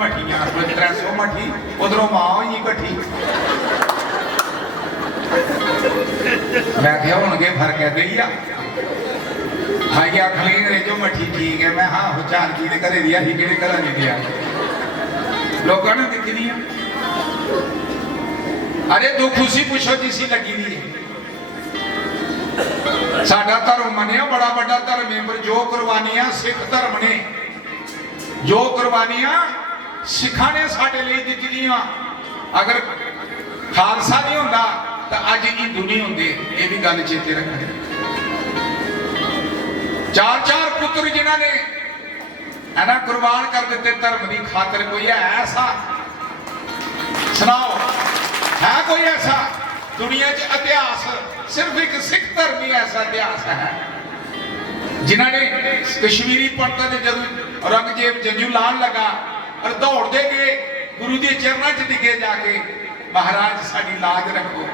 मठियां 300 मठी उधरों मां हुई कट्ठी। मैं क्या होंगे फर्क है भैया हाई आखली अंग्रेजो मठी ठीक है। मैं हाँ चार जी के घरे दिया कि घर नहीं दिया लोगों ने दिखी दी। अरे दुख खुशी पूछो जिसी लगी दी है। साडा धर्म मनिया बड़ा बड़ा धर्म है, पर जो कुर्बानियां सिख धर्म ने जो कुर्बानियां सिखा ने साडे लिए दिती दियां, अगर खालसा नहीं होंदा तो अज हिंदू नहीं होंदे। ये भी गल चेते रखनी। चार चार पुत्र जिन्होंने है ना कुर्बान कर दिते धर्म की खातर, कोई है ऐसा सुनाओ? है कोई ऐसा दुनिया च इतिहास? सिर्फ एक सिख धर्म ही ऐसा इतिहास है जिन्होंने कश्मीरी पंडित ने जब औरंगजेब जंजू लान लगा और दौड़ते गए गुरु के चरणों च डिगे जाके, महाराज साडी लाज रखो।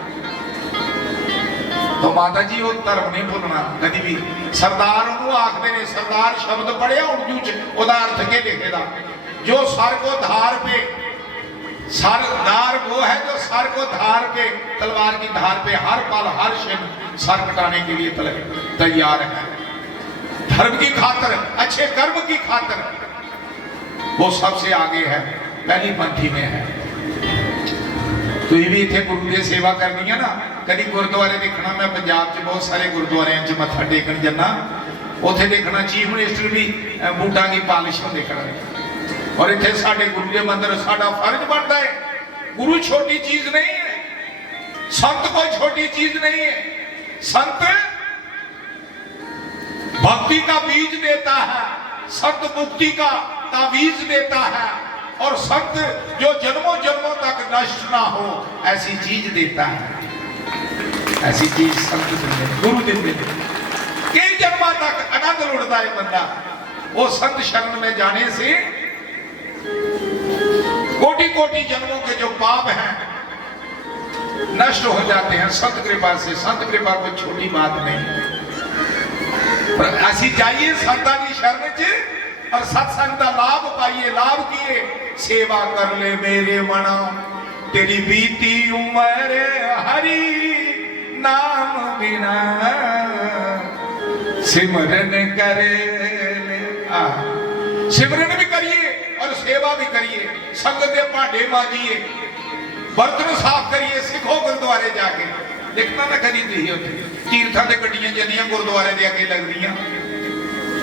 तो माता जी वो धर्म नहीं भुलना कभी भी। सरदार आखते ने, सरदार शब्द पढ़िया उर्दू च ओदा अर्थ के लिखे दा, जो सर को धार पे, सरदार वो है जो सर को धार पे तलवार की धार पे हर पल हर क्षण सर कटाने के लिए तैयार है। धर्म की खातर, अच्छे कर्म की खातर वो सबसे आगे है, पहली पंथी में है। तो ये भी इतने गुरु की सेवा करनी है ना, कभी गुरुद्वारे देखना। मैं पंजाब च बहुत सारे गुरुद्वारे मत्था टेकन जाना, उथे देखना चीफ मिनिस्टर भी बूटा की पालिश होंदे खड़ा। और इतने साडे गुरु के मंदिर साडा फर्ज बनता है। गुरु छोटी चीज नहीं है, संत कोई छोटी चीज नहीं है। संत भक्ति का बीज देता है, संत मुक्ति का तावीज देता है, और संत जो जन्मों जन्मों तक नष्ट ना हो ऐसी चीज देता है। ऐसी चीज संत देते, गुरु देते। कई जन्मों तक आनंद लुटता है बंदा। वो संत शरण में जाने से कोटि कोटि जन्मों के जो पाप हैं नष्ट हो जाते हैं संत कृपा से। संत कृपा कोई छोटी बात नहीं। पर ऐसी जाइए संतां की शरण च और सत्संग का लाभ पाइए। लाभ किए सेवा कर ले मेरे मना, तेरी बीती उम्र हरि नाम बिना सिमरन करे। सिमरन भी करिए और सेवा भी करिए, संगत के भांडे मांजिए, बर्तन साफ करिए। सिखो गुरुद्वारे जाके देखना ना कभी तीर्थां ते गड्डियां जंदियां गुरुद्वारे दे अगे लगदियां,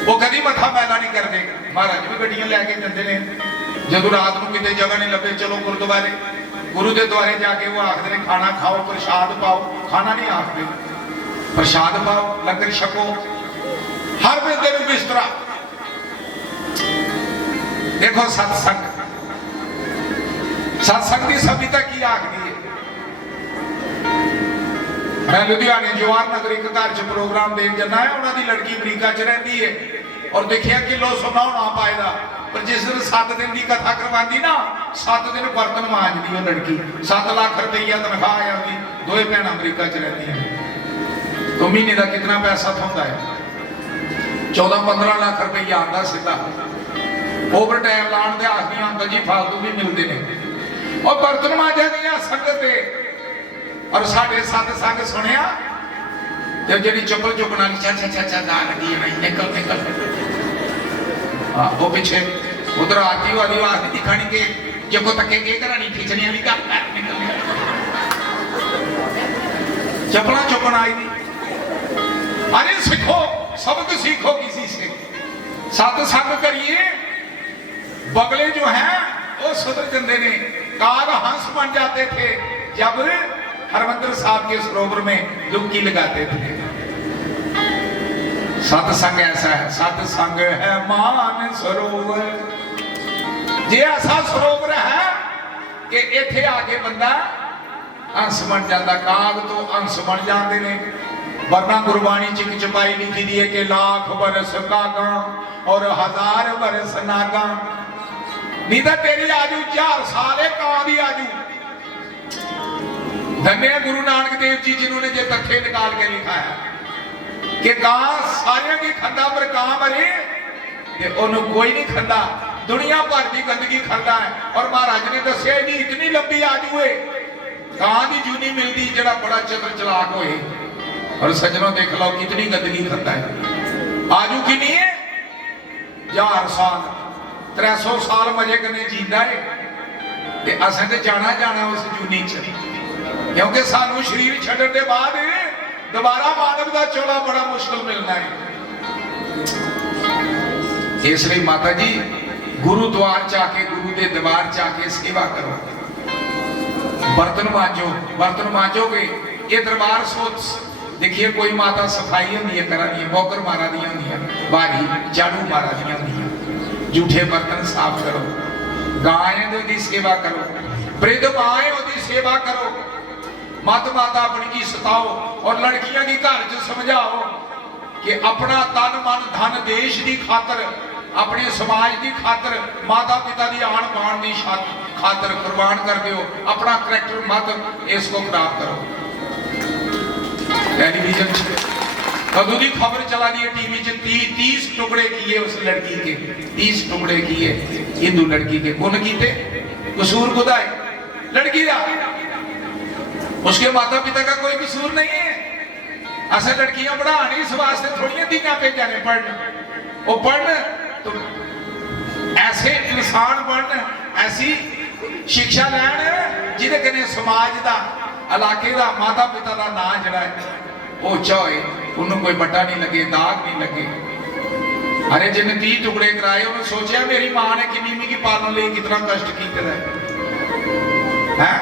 वो कभी मथा मैला नहीं करते। महाराज भी गड्डियां लैके जाते हैं, जब रात को कितने जगह नहीं लगे चलो गुरुद्वारे। गुरु के द्वारे जाके वो आखते हैं खाना खाओ, प्रसाद पाओ। खाना नहीं आखते, प्रसाद पाओ, लंगर छको, हर बंदे नूं बिस्तरा। देखो सत्संग, सत्संग की सभ्यता की आखदी है। मैं लुधियाने जवाहर नगर एक घर च प्रोग्राम देन जाना है। उन्होंने लड़की अमरीका च रही है और देखिया किलो सोना होना पाएगा, पर जिस दिन 7 दिन की कथा करवाती ना 7 दिन बर्तन मांजती वो लड़की। 7 लाख रुपया तनख्वाह आती, दोए भैन अमरीका च रहती हैं। तो महीने का कितना पैसा थोड़ा है? 14-15 लाख रुपया आता सीधा। ओवर टाइम लाने के आखिरी अंकल जी फालतू भी मिलते हैं। और बर्तन मांजा गया संगत और साढ़े सत्संग सुनिया तो जी चप्पल चुकना गा लगी निकल निकल। हाँ वो पिछे उधर आती वाली आखिर दिखानी के जगो तके के करानी खिंचनी भी कर चप्पला चुकना आई नहीं। अरे सीखो, सबक सीखो किसी से, सत्संग करिए। बगले जो हैं वो सुधर जाते ने, काग हंस बन जाते थे जब हरमंदिर साहब के सरोवर में डुबकी लगाते थे। सत्संग ऐसा है, सत्संग है मान सरोवर। जे ऐसा सरोवर है कि इथे आके बंदा हंस बन जाता, काग तो हंस बन जाते ने। वरना गुरबाणी च एक चपाई लिखी दी है कि लाख बरस कागा और 1000 बरस नागा। नहीं तो तेरी आजू 4 साल है कां दी आजू। धन्य गुरु नानक देव जी जिन्होंने ये तथ्य निकाल के लिखा है कि कां सारे की खंदा पर कां मरे ते ओनू कोई नहीं खंदा। दुनिया भर की गंदगी खाता है। और महाराज ने दसिया जी इतनी लंबी आजू है कहां की जू नहीं मिलती जरा बड़ा चतुर चलाक होए। और सज्जनों देख लो कितनी गंदगी खाता है। आजू की नहीं है 1000 साल 300 साल मजे कने जींदा है ते असें ते जाना जाना उस जूनी च, क्योंकि सानू शरीर छड्डण दे बाद दोबारा मानव का चोला बड़ा मुश्किल मिलना है। इसलिए माता जी गुरुद्वार जाके गुरु के दरबार जाके सेवा करो, बर्तन मांजो, बर्तन मांजोगे ये दरबार सोच देखिए कोई माता सफाई होंगी है करा दी बौकर मारा दी होंगी बारी झाड़ू मारा दी होंगी, जूठे बर्तन साफ करो, गायें दी सेवा करो, वृद्ध माएं दी सेवा करो, मत माता अपनी की सताओ। और लड़कियां की घर च समझाओ कि अपना तन मन धन देश की खातर अपने समाज की खातर माता पिता की आन बाण की खातर कुर्बान कर दो, अपना करैक्टर मत इसको खराब करो। टेलीविजन कदों की खबर चला दी है टीवी च 30 टुकड़े किए उस लड़की के, 30 टुकड़े किए हिंदू लड़की के, कौन कीते कसूर खुदा है लड़की का, उसके माता पिता का कोई कसूर नहीं है। असल लड़कियां पढ़ाने इस वास्ते थोड़ी धीया भेजा ने पढ़न, वो पढ़न तो ऐसे इंसान बनन, ऐसी शिक्षा लैन जिहदे कन्नै समाज का इलाके का माता पिता का नाम जड़ा है वो उच्चा होए, उन्होंने कोई बट्टा नहीं लगे, दाग नहीं लगे। अरे जिन्हें 30 टुकड़े कराए उन्हें सोचा मेरी मां ने किन्नी मिगी पालने लिए कितना कष्ट किया है।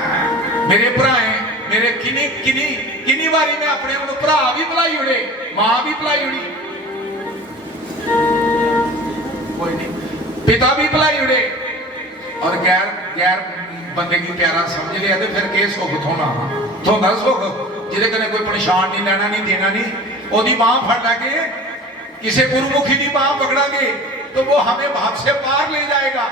मेरे भराए मेरे किन्नी बारी मैं अपने भरा भी भुलाई उड़े, मां भी भुलाई उड़ी, कोई नहीं पिता भी भुलाई उड़े, और गैर बंदे की प्यारा समझ लिया तो फिर के सुख थोड़ा सुख जिहदे कने कोई परेशान नहीं लेना नहीं देना नहीं, ओदी मां फड़ लगे किसी गुरुमुखी की मां पकड़ांगे तो वो हमें भाव से पार ले जाएगा,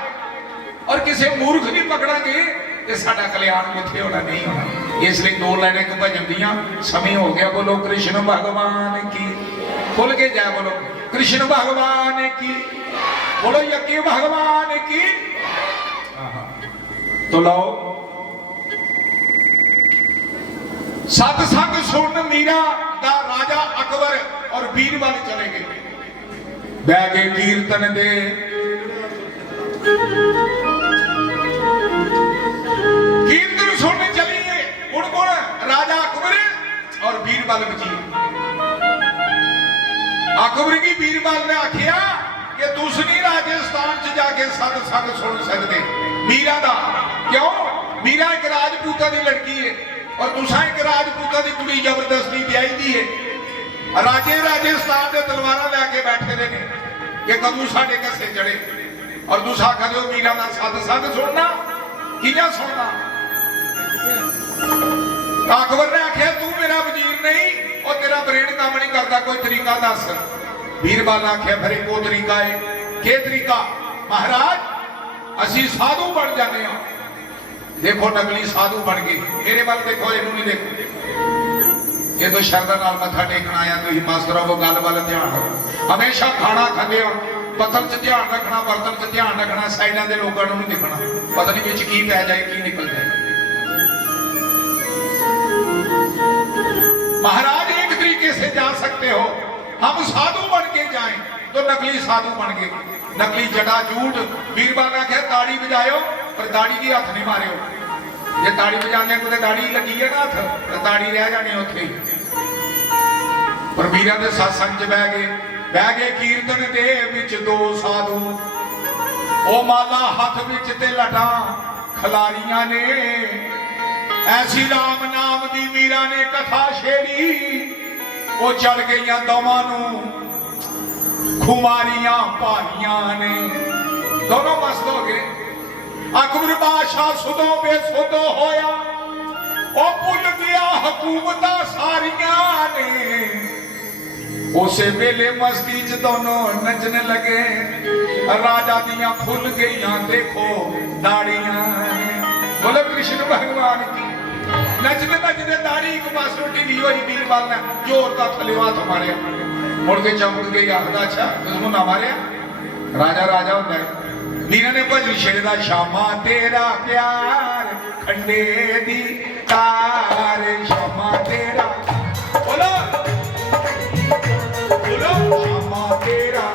और किसी मूर्ख की पकड़ांगे तो साडा कल्याण किथे होना नहीं होना। इसलिए 2 लाइनें एक भजन दियां समय हो गया। बोलो कृष्ण भगवान की, खुल के जाए बोलो कृष्ण भगवान की, बोलो यज्ञ भगवान की। तो लो सत्संग सुन मीरा दा राजा अकबर और बीरबल चले गए, बह गए कीर्तन दे कीर्तन सुनने चलिए। हुण कौन राजा अकबर और बीरबल वजीर। अकबर की बीरबल ने आखिया कि तुस नहीं राजस्थान च जाके सत्संग सुन सकते मीरा दा, क्यों मीरा एक राजपूता की लड़की है और तुसा एक राजपूता की कुड़ी जबरदस्ती ब्याई दी है। राजे राजस्थान के तलवार लैके बैठे रहे ने कि कदू साडे कसे चढ़े, और तुस आखा दो मीरा का सत्संग सुनना कियां सुनना। अकबर ने आखिया तू मेरा वजीर नहीं और तेरा ब्रेन काम नहीं करता, कोई तरीका दस। बीरबल ने आखिया फिर एक तरीका है, के तरीका महाराज असी साधु बन जाने। देखो नकली साधु बन गए, मेरे वाल देखो इनू नहीं देखो, ये तो शरदा नाल मत्था टेकना आया तो मस्त रहो, गल वाल ध्यान रखो, हमेशा खाना खाते हो पत्थर च ध्यान रखना, बर्तन च ध्यान रखना, साइडा के लोगों को नहीं दिखना, पता नहीं बिच की पै जाए की निकल जाए। महाराज एक तरीके से जा सकते हो, हम साधु बन के जाएं तो नकली साधु बन गए, नकली जटा झूठ। बीरबल ने आखिया ताड़ी बजाओ पर दाड़ी की हथ नहीं मारियो, जे ताड़ी बजाने को दाड़ी लगी है ना हथ तो ताड़ी रह जानी उत्थे। पर मीरा दे सत्संग च बह गए कीर्तन दे विच 2 साधु, ओ माला हथ विच ते लटा खलारियां ने, ऐसी राम नाम दी मीरा ने कथा छेड़ी, वो चढ़ गई दोवां नूं खुमारियां भारियां ने, दोनों मस्त हो गए। अकबर बादशाह सुधो बेसुधो होया, ओ भुल गया हुकूमत सारियां ने, उसे वेले मस्ती च दोनों नचने लगे, राजा दियां खुल गईयां देखो दाड़ियां। बोलो कृष्ण भगवान की। नचते नचते दाड़ी एक पास ढीली हुई, बीरबल ने जोर का थले हाथ मारिया, मुड़ के चमक गई, आखदा अच्छा तुम ना मारिया, राजा राजा होंदा है वीर ने भजन छेड़दा शामा तेरा प्यार खंडे दी तार शामा तेरा बोलो बोलो शामा तेरा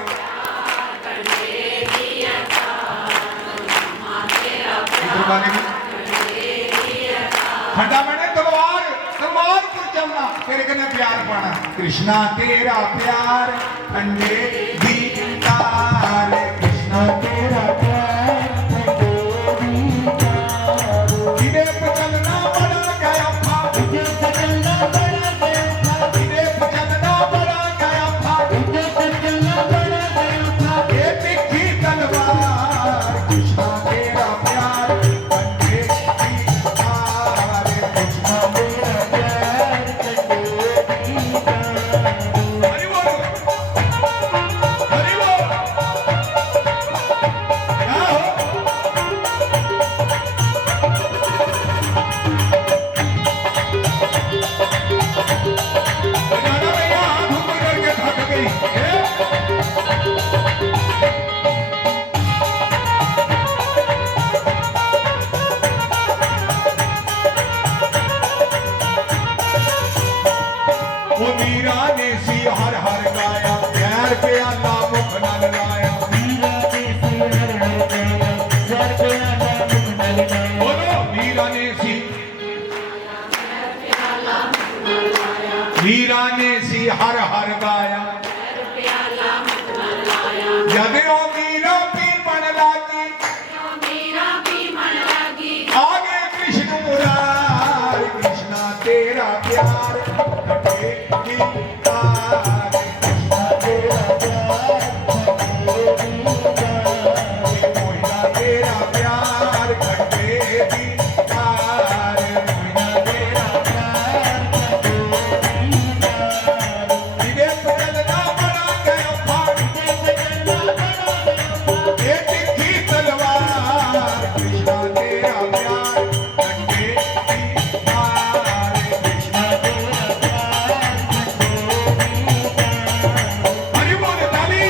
खंडा मैंने तलवार तलवार पर चलना तेरे कने प्यार पाना कृष्णा तेरा प्यार खंडे दी तार कृष्णा तेरा प्यार खंडे दी तार चलना बड़ा गया था चलना बड़ा गया था चलना बड़ा गया था चलना बड़ा गया था ये तिखी तलवार कृष्णा तेरा प्यार खंडे दी तार कृष्णा तेरा प्यार खंडे दी तार हरि बोल हरि बोल क्या हो बजाना भैया धूम करके थक गई वो मीरा ने सी हर हर गाया पैर पे आला मुख नाल लाया मीरा ने सी हर हर गाया पैर पे आला मुख नाल लाया बोलो मीरा ने सी मीरा ने सी हर हर गाया जद ओ मीरा पी मन लागी आगे कृष्ण मुरार कृष्णा तेरा प्यार खंडे दी तार कृष्णा तेरा प्यार खंडे दी तार मोहिना तेरा प्यार खंडे दी तार मोहिना तेरा प्यार खंडे दी तार इधे चलना बड़ा गया फाड़ चलना बड़ा गया ये तिखी तलवार कृष्णा तेरा प्यार खंडे दी तार कृष्णा तेरा प्यार खंडे दी तार हरि बोल ताली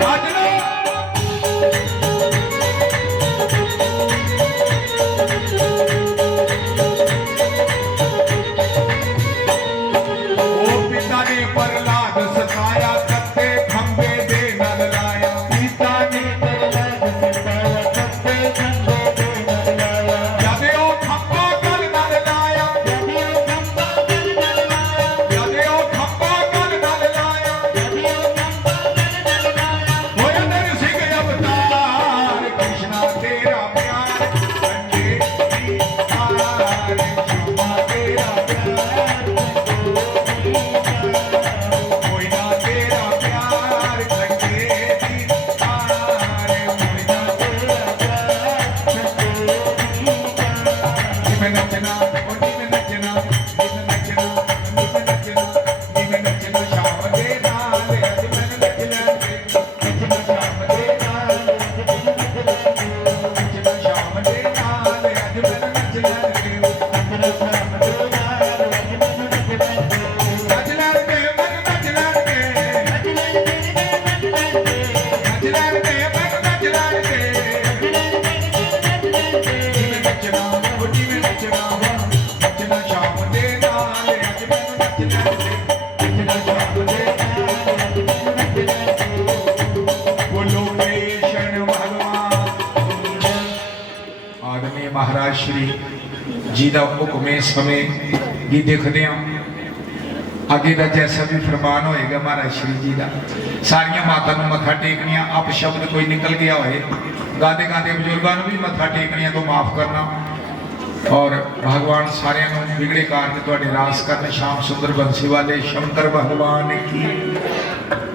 बाजना ओ पिता ने प्रहलाद सताया कत्ते खंबे दे नल लाया पिता ने प्रहलाद सताया कत्ते खंबे दे नल लाया जदे ओ खंबा गल नल लाया जदे ओ खंबा गल नल लाया जदे ओ खंबा गल नल लाया जदे ओ खंबा गल नल लाया होया नरसिंह अवतार कृष्णा तेरा प्यार खंडे दी तार क्षमा तेरा प्यार मोहिना तेरा प्यार खंडे दी तार मोहिना तेरा प्यार खंडे दी तार जिमें नचना और जिमें नचना जिमें नचना जिमें नचना जिमें नचना शाम दे नाल अज मैं नच लैंगे नचना शाम दे नाल नचना शाम दे नाल अज मैं नच लैंगे नचना शाम दे नाल अज मैं नच लैंगे नच लैंगे मैं नच लैंगे नच लैंगे नच लैंगे मैं नच लैंगे जिमें नचना और जिमें नचना नचना शाम दे नाल अज मैं नच लैंगे नचना शाम दे नाल अज मैं नच लैंगे बोलो कृष्ण भगवान आदमी महाराज श्री जी का हुक्म इस समय की देखते हैं आगे का जैसा भी फरमान होएगा महाराज श्री जी का सारिया माता को मत्था टेकनिया अप शब्द कोई निकल गया होए गाते गाते बजुर्गों भी मत्था टेकनिया तो माफ करना और भगवान सारे बिगड़े कारज तुहाडे रास करन श्याम सुंदर बंसी वाले शंकर भगवान की